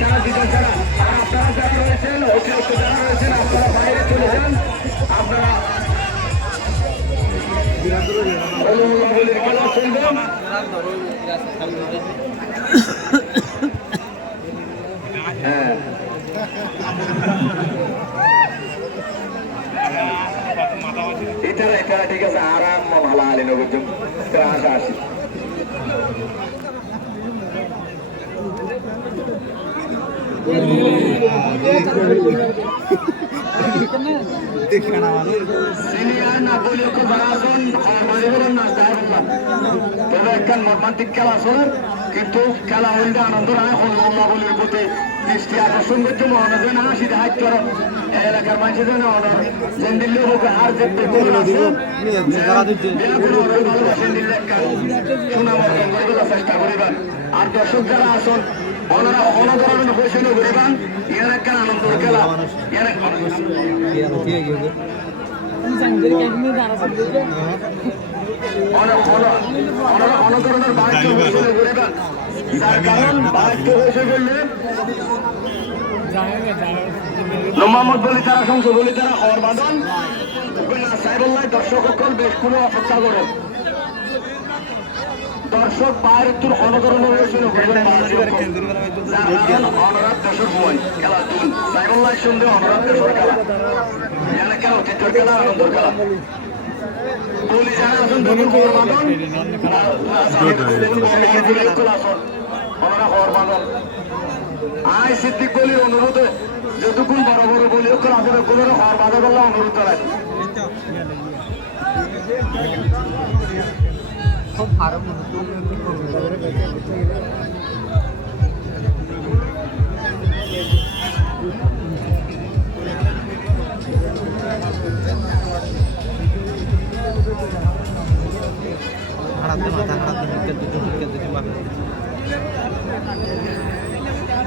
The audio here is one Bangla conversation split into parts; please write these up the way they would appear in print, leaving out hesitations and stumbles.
ছাড়া দুজন ছাড়া। আর আপনারা যারা রয়েছেন অতিরিক্ত যারা রয়েছেন আপনারা বাইরে চলে যান। আপনারা বলির খেলা শুনবেন। হ্যাঁ এটা ঠিক আছে আরাম ভালো আলী নগর আসা আসি সিনিয়র না বলে যারা আছেন না তবে একটা মর্মান্তিক খেলা চলেন কিন্তু খেলা হইলে আনন্দ না হল্লা বলির প্রতি দৃষ্টি আকর্ষণ করতে মনে হয় না সেটা হাইট করো এলাকার মানুষের জন্য যেন দিল্লি হোক আর যে ভালোবাসেন দিল্লি সুনাম অর্জন করার চেষ্টা করিবেন। আর দর্শক যারা আসুন ওনারা অনধরণ হয়েছে করিবেন এর একটা আনন্দের খেলা অনধরণের বাড়িতে হয়েছে করিবেন। যার কারণ বাড়িতে হয়েছে করলে মোহাম্মদ বলি তারা শংস বলি তারা হওয়ার বাদন সাইবুল্লাহ দর্শক সকল বেশ কোনো অপেক্ষা করে দর্শক বাইরে তোর অনধরণ হয়েছিল অনরাধ দেশের সময় খেলা তুল সাইবুল্লাহ সন্দেহ অনরাধ দেশের খেলা এখানে খেলা ঐতিহ্যের খেলা আনন্দের খেলা বলি যারা আছেন তখন হওয়ার বাদন ওনারা হওয়ার বাদন আয় সিদ্দিক বলির অনুরোধে যতক্ষণ বড় বড় বলি আপনাদের কোনো হওয়ার বাধা করলে অনুরোধ করেন।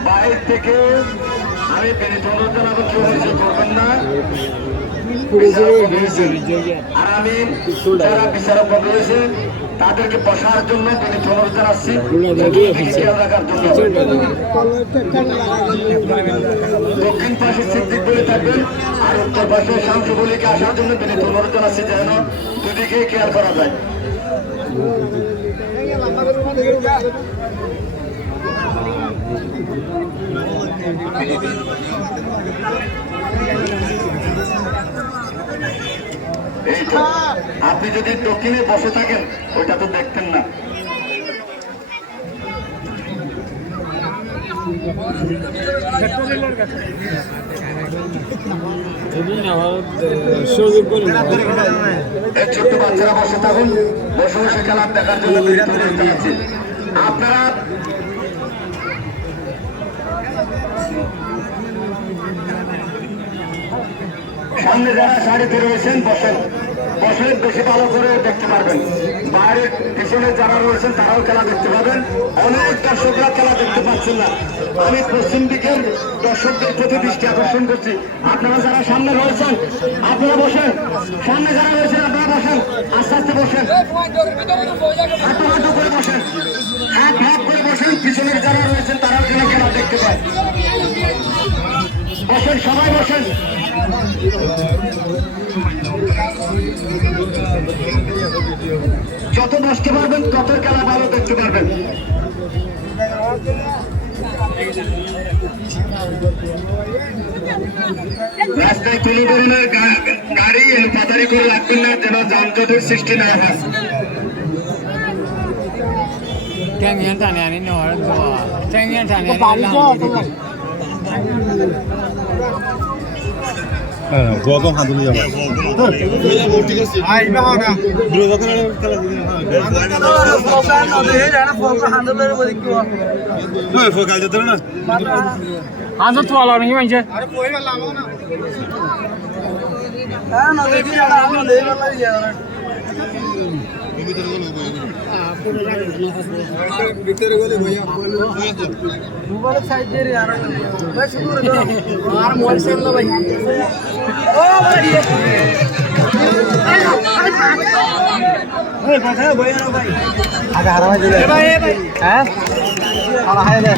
বাইরে থেকে আমি পেনিথনের জন্য করবেন না আর আমি যারা বিচারক রয়েছে তাদেরকে বসার জন্য পেনিথনের জানাচ্ছি খেয়াল রাখার জন্য। দক্ষিণ পাশে সিদ্দিক বলে থাকবেন আর উত্তর পাশে শামসু বলিকে আসার জন্য পেনিথনের জানাচ্ছি যেন দুদিকে খেয়াল করা যায়। এই তো আপনি যদি দক্ষিণে বসে থাকেন ওইটা তো দেখতেন না। ছোট্ট বাচ্চারা বসে থাকুন বসে বসে খেলা দেখার জন্য আপনারা সামনে যারা সারিতে রয়েছেন বসেন বসে বেশি ভালো করে দেখতে পারবেন। বাইরের পিছনে যারা রয়েছেন তারাও খেলা দেখতে পাবেন। অনেক দর্শকরা খেলা দেখতে পাচ্ছেন না। আমি পশ্চিম দিকের দর্শকদের প্রতি দৃষ্টি আকর্ষণ করছি। আপনারা যারা সামনে রয়েছেন আপনারা বসেন, সামনে যারা রয়েছেন আপনারা বসেন, আস্তে আস্তে বসেন, হাঁটু হাঁটু করে বসেন, হাত হাত করে বসেন। পিছনের যারা রয়েছেন তারাও যেন খেলা দেখতে পায়। বসেন, সবাই বসেন। যত বসতে পারবেন তত খেলা ভালো দেখতে পারবেন। রাস্তায় কোনো ধরনের গাড়ি পাতারি করে রাখবেন না যেন যানজটের সৃষ্টি না হয়। Gua hantu dia. Ah, ini mana? Dua kan ada kalau ini. Fokan ada ya, jangan fokan hantu baru balik gua. Nah, fokan aja terus na. Hantu tu ala ni macam. Ada koi malah mana? Ah, nanti dia ada mana dia malah dia. भीतर वाले भैया मोबाइल साइड दे रहे यार बस दूर दो यार मोबाइल से लो भाई ओ बढ़िया ए कथा भैया ना भाई आधा हरा में दिले भाई हैं आला है ले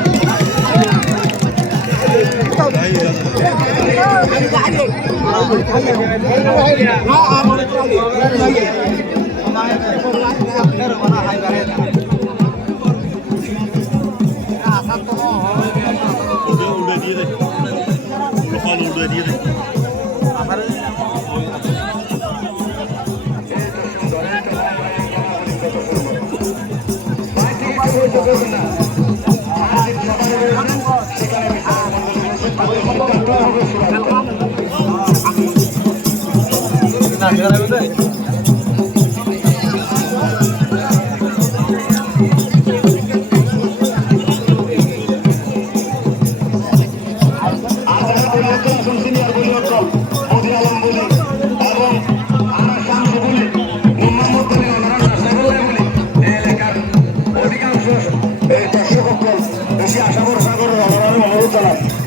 বেশি আশা ভরসা করে অনুরোধ জানাই।